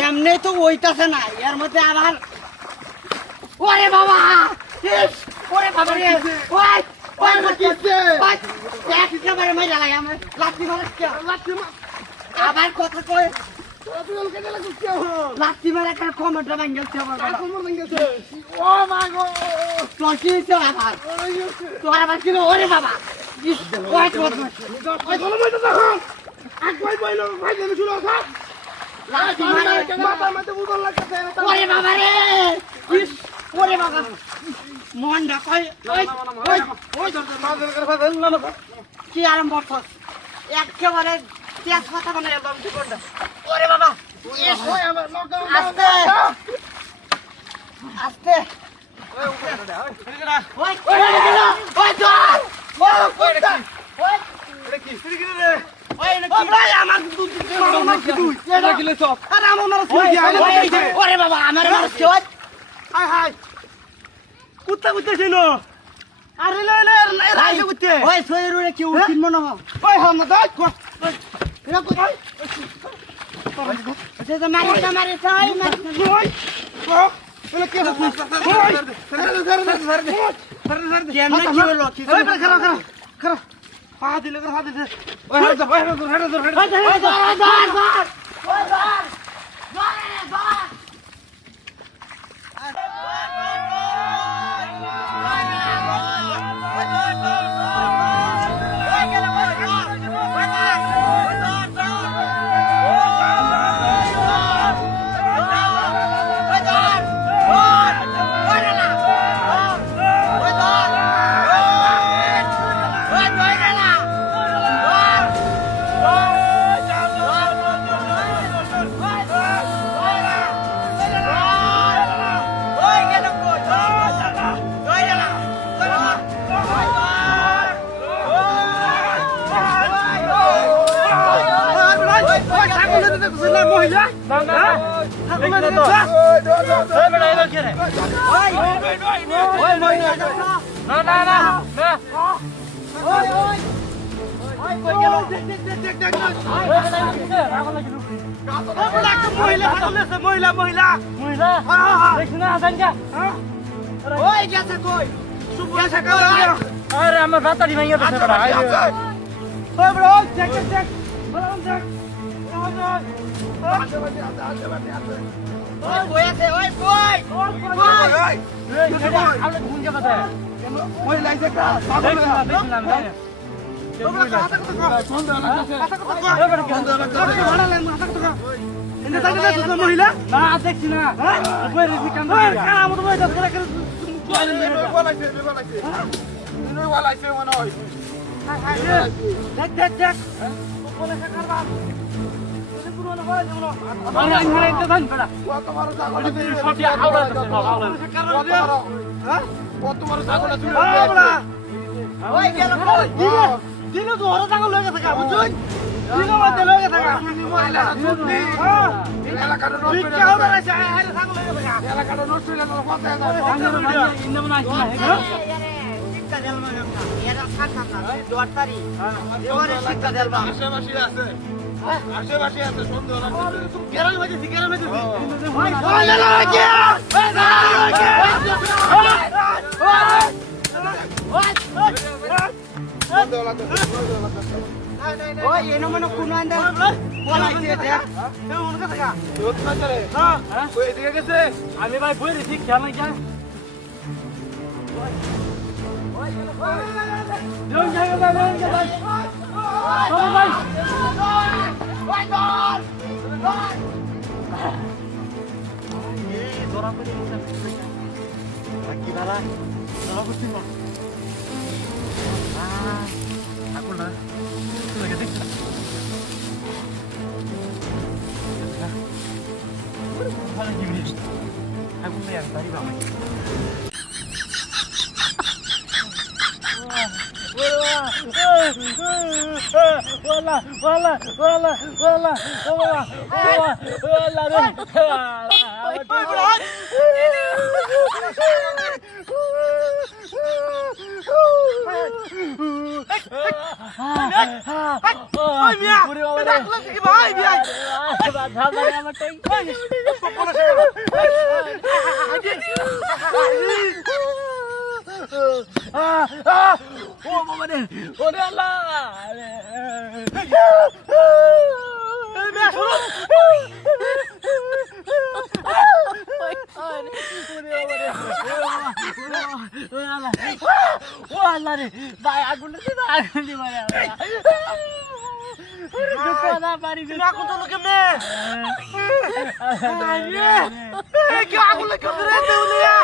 এমনি তো ওইটাছে না এর মধ্যে আবার ওরে বাবা ওরে বাবা রে ওই ওই মতিছে ওই একটা বারে মাইরা লাগে আমি লাঠি মারছ লাঠি আবার কথা কই তুই কেটে লাগিস লাঠি মারা কার কোমরটা ভাঙছে আমার বাবা কোমর ভাঙছে ও মা গো তোর কি হইছে আবার তোর আবার কি ওরে বাবা ওই তোর ওই কোন মইতে দেখো আগ ভাই বইলো ভাই জানি শুরু আছে লাঠি মারা মাথা মাথা বুদল লাগছে ওরে বাবা রে ওরে বাবা মনটা কই ওই ওই ওই মাঝে করে ফেল না কি আরাম বছর একেবারে তেজ কথা বলে একদম ঠিক করতে ওরে বাবা ওই আমার লকডাউন আস্তে আস্তে ওই উপরে দে ওই ওই ওই ধর ওই ওই এটা কি ফিরে গেলে রে ওই নাকি ভাই আমার দুধ তুই এটা গিলে সব আরে আমার মারছ কি ওরে বাবা আমার মারছ কি হাই হাই কুত্তা কুত্তা ছিল আরে লে লে রাইছে কুত্তে ওই সইরুরে কি উঠিন মনে হয় ওই হাম না দাই কো এরা কই ওই এটা মারি সাই মারি ওই কো বলে কি হচ্ছে ওই কেমনে কি হলো কি ওই খারাপ খারাপ খারাপ পা দিলে পা দিলে ওই হাত ওই হাত ওই মহিলা না না মহিলা মহিলা মহিলা আরে আমার রাতারি ভাইয়া ওই আছে ওই কই ওই আপনি ঘুম যাবে ওই লাইছে কা দেখলাম মহিলা না দেখছি না দিলে তো হরে টাকা লয়ে গেছে বুঝুন দিলে মধ্যে লয়ে গেছে এলাকাটা নষ্ট হয়ে গেছে টাকা লয়ে গেছে এলাকাটা নষ্ট হয়ে গেছে কথা ইন্না মনে আসছে শিক্ষা দেল মানে এরা থাকা না দরতারি এবারে শিক্ষা দেল বা আশেপাশে আছে সুন্দর আছে গ্রামে মধ্যে গ্রামে মধ্যে ভাই ওই এনো মনে কোন আন্দাজ বলাইছে এটা তুই মনে কথা কা তোর না চলে হ্যাঁ ওই এদিকে গেছে আমি ভাই বই রেছি খেয়াল নাই যা ওই জং জায়গা ভাই ভাই ভাই ওই দর এই দরা করে কি বালা দরা করছিস না aku lah itu lagi deh apa lagi ni aku yang tadi bang aku tuh lagi nih. Aku lagi keren tuh ya.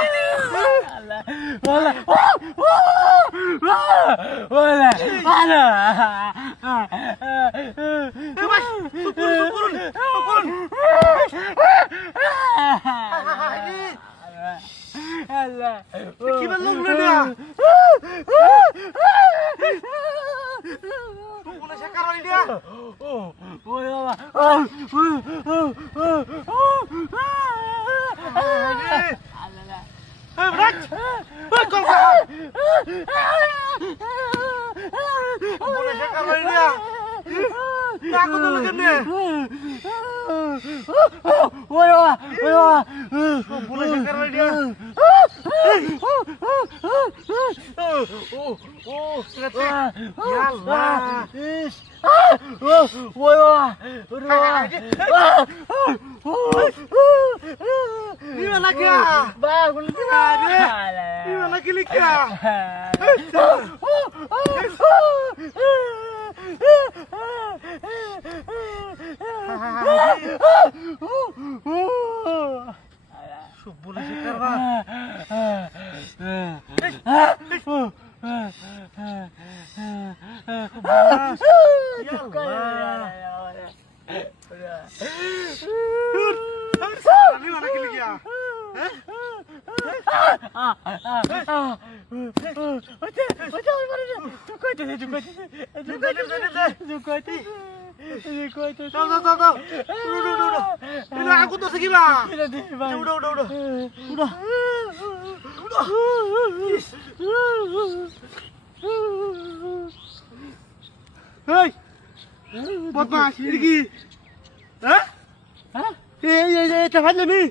Aku tuh lagi nih. Boleh sekarang dia. Ini lagi ya? Bangun ini lagi ya? Boleh sekarang. Aku tuh segila. Udah. Hei, buat mas ini. Hah? Cepat nih.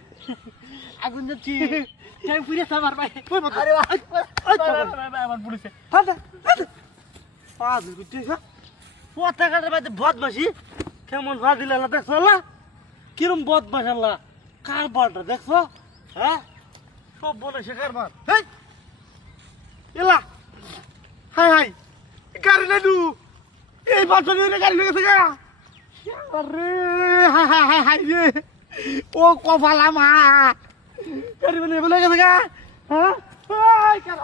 Aku nyeci. Jangan punya sabar pak. Aduh, aman polisi. Ada. Paduh, kucing. Wah, terkadang buat masih. কেমন ভাত দিলে আল্লাহ দেখছো আল্লাহ কিরম বদমাশ আল্লাহ কারবারটা দেখছো হ্যাঁ সব বলে সে কারবার হেই এলা হাই গাড়ি লাডু এই বাচ্চা নিয়ে গাড়ি নিয়ে গেছে গা আরে হাই রে ও কপাল আমার গাড়ি নিয়ে বলে গেছে গা হ্যাঁ ও ওই কেন